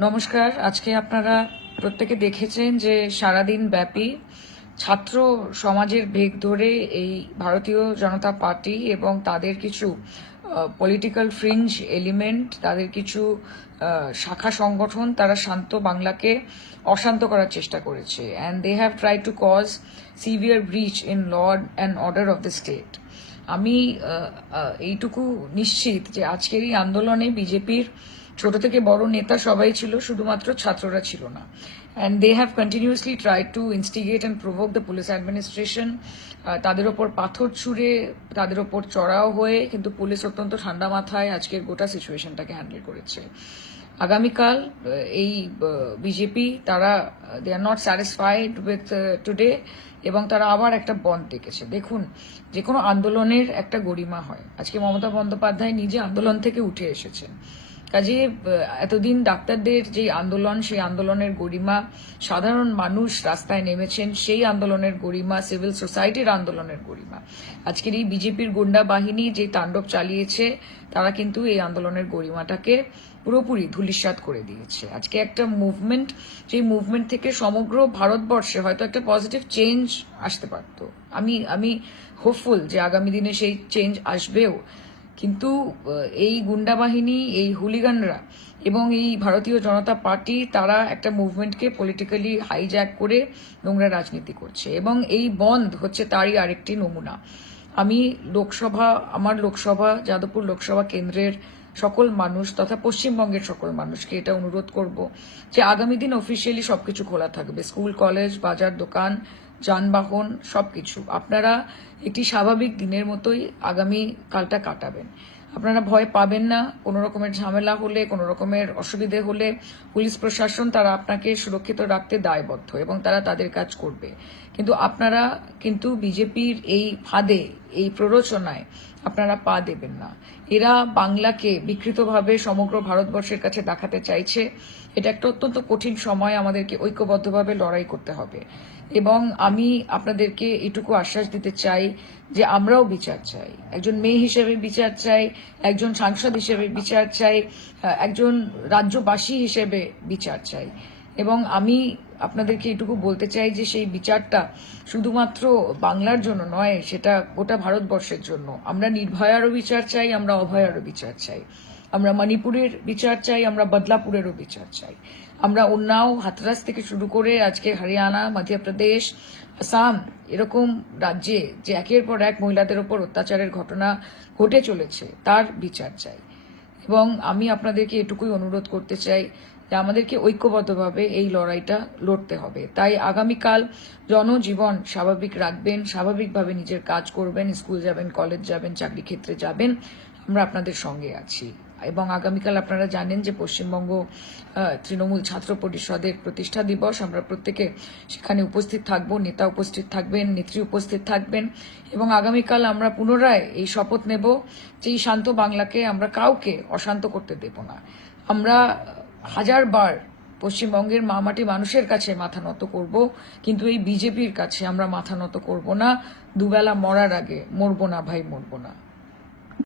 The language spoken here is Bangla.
নমস্কার। আজকে আপনারা প্রত্যেকে দেখেছেন যে সারাদিন ব্যাপী ছাত্র সমাজের বেগ ধরে এই ভারতীয় জনতা পার্টি এবং তাদের কিছু পলিটিক্যাল ফ্রিঞ্জ এলিমেন্ট, তাদের কিছু শাখা সংগঠন, তারা শান্ত বাংলাকে অশান্ত করার চেষ্টা করেছে। And they have try to cause severe breach in law and order of the state. আমি এইটুকু নিশ্চিত যে আজকের এই আন্দোলনে বিজেপির ছোট থেকে বড় নেতা সবাই ছিল, শুধুমাত্র ছাত্ররা ছিল না। And they have continuously try to instigate and provoke the police administration. তাদের ওপর পাথর ছুঁড়ে, তাদের ওপর চড়াও হয়ে, কিন্তু পুলিশ অত্যন্ত ঠান্ডা মাথায় আজকের গোটা সিচুয়েশনটাকে হ্যান্ডেল করেছে। আগামীকাল এই বিজেপি তারা they are not satisfied with today, এবং তারা আবার একটা বন্ধ ডেকেছে। দেখুন, যে কোনো আন্দোলনের একটা গরিমা হয়। আজকে মমতা বন্দ্যোপাধ্যায় নিজে আন্দোলন থেকে উঠে এসেছেন। কাজে এতদিন ডাক্তারদের যে আন্দোলন, সেই আন্দোলনের গরিমা, সাধারণ মানুষ রাস্তায় নেমেছেন সেই আন্দোলনের গরিমা, সিভিল সোসাইটির আন্দোলনের গরিমা, আজকের এই বিজেপির গুন্ডা বাহিনী যে তাণ্ডব চালিয়েছে, তারা কিন্তু এই আন্দোলনের গরিমাটাকে পুরোপুরি ধূলিসাৎ করে দিয়েছে। আজকে একটা মুভমেন্ট, সেই মুভমেন্ট থেকে সমগ্র ভারতবর্ষে হয়তো একটা পজিটিভ চেঞ্জ আসতে পারত। আমি হোপফুল যে আগামী দিনে সেই চেঞ্জ আসবেও। কিন্তু এই গুন্ডা বাহিনী, এই হুলিগানরা এবং এই ভারতীয় জনতা পার্টি, তারা একটা মুভমেন্টকে পলিটিক্যালি হাইজ্যাক করে নোংরা রাজনীতি করছে, এবং এই বন্ধ হচ্ছে তারই আরেকটি নমুনা। আমি আমার লোকসভা, যাদবপুর লোকসভা কেন্দ্রের সকল মানুষ তথা পশ্চিমবঙ্গের সকল মানুষকে এটা অনুরোধ করব যে আগামী দিন অফিসিয়ালি সবকিছু খোলা থাকবে, স্কুল, কলেজ, বাজার, দোকান, যানবাহন, সবকিছু। আপনারা একটি স্বাভাবিক দিনের মতোই আগামী কালটা কাটাবেন। আপনারা ভয় পাবেন না। কোনো রকমের ঝামেলা হলে, কোনো রকমের অসুবিধে হলে পুলিশ প্রশাসন তারা আপনাকে সুরক্ষিত রাখতে দায়বদ্ধ, এবং তারা তাদের কাজ করবে। কিন্তু আপনারা কিন্তু বিজেপির এই ফাঁদে, এই প্ররোচনায় আপনারা পা দেবেন না। এরা বাংলাকে বিকৃতভাবে সমগ্র ভারতবর্ষের কাছে দেখাতে চাইছে। এটা একটা অত্যন্ত কঠিন সময়, আমাদেরকে ঐক্যবদ্ধভাবে লড়াই করতে হবে। এবং আমি আপনাদেরকে এটুকু আশ্বাস দিতে চাই যে আমরাও বিচার চাই, একজন মেয়ে হিসেবে বিচার চাই, একজন সাংসদ হিসেবে বিচার চাই, একজন রাজ্যবাসী হিসেবে বিচার চাই। এবং আমি আপনাদেরকে এটুকু বলতে চাই যে সেই বিচারটা শুধুমাত্র বাংলার জন্য নয়, সেটা গোটা ভারতবর্ষের জন্য। আমরা নির্ভয়ারও বিচার চাই, আমরা অভয়ারও বিচার চাই, আমরা মণিপুরের বিচার চাই, আমরা বদলাপুরেরও বিচার চাই। আমরা উন্নাও, হাথরাস থেকে শুরু করে আজকে হরিয়ানা, মধ্যপ্রদেশ, আসাম, এরকম রাজ্যে যে একের পর এক মহিলাদের ওপর অত্যাচারের ঘটনা ঘটে চলেছে, তার বিচার চাই। এবং আমি আপনাদেরকে এটুকুই অনুরোধ করতে চাই যে আমাদেরকে ঐক্যবদ্ধভাবে এই লড়াইটা লড়তে হবে। তাই আগামীকাল জনজীবন স্বাভাবিক রাখবেন, স্বাভাবিকভাবে নিজের কাজ করবেন, স্কুল যাবেন, কলেজ যাবেন, চাকরি ক্ষেত্রে যাবেন, আমরা আপনাদের সঙ্গে আছি। এবং আগামীকাল আপনারা জানেন যে পশ্চিমবঙ্গ তৃণমূল ছাত্র পরিষদের প্রতিষ্ঠা দিবস। আমরা প্রত্যেকে সেখানে উপস্থিত থাকব, নেতা উপস্থিত থাকবেন, নেত্রী উপস্থিত থাকবেন, এবং আগামীকাল আমরা পুনরায় এই শপথ নেব যে এই শান্ত বাংলাকে আমরা কাউকে অশান্ত করতে দেব না। আমরা হাজারবার পশ্চিমবঙ্গের মামাটি মানুষের কাছে মাথা নত করব, কিন্তু এই বিজেপির কাছে আমরা মাথা নত করব না। দুবেলা মরার আগে মরবো না ভাই, মরবো না।